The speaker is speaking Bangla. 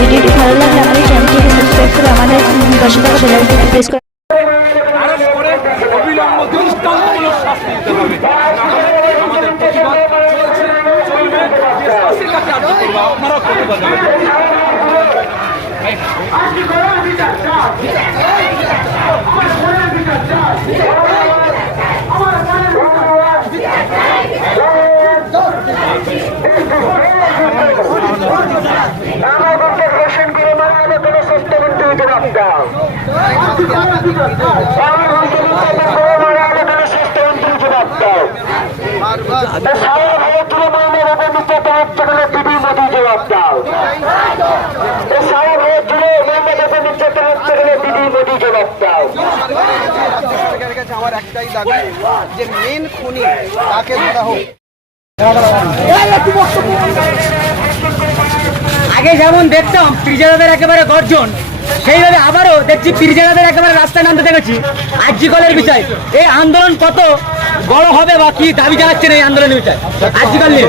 ভিডিওটি ভালো লাগলে আমাদের চ্যানেলটিকে সাবস্ক্রাইব করে আমাদের পাশে থাকা বেল আইকনটি প্রেস করে আরেস্ট করে অবিলম্ব দৃষ্টান্তমূলক শাস্তি দিতে হবে। না হলে আমাদের প্রতিবাদ চলছে, চলবে, দেশবাসীর কাছে আর্জি করবো, আপনারাও প্রতিবাদ আমার একটাই দাবি যে মেন খুনি তাকে ধরা হোক। আগে যেমন দেখতাম পিরজাদাদের একেবারে গর্জন, সেইভাবে আবারও দেখছি পিরজাদাদের একেবারে রাস্তায় নামতে দেখেছি আরজি কলের বিষয়। এই আন্দোলন কত বড় হবে বা কি দাবি জানাচ্ছেন এই আন্দোলনের বিষয় আরজি কল নিয়ে?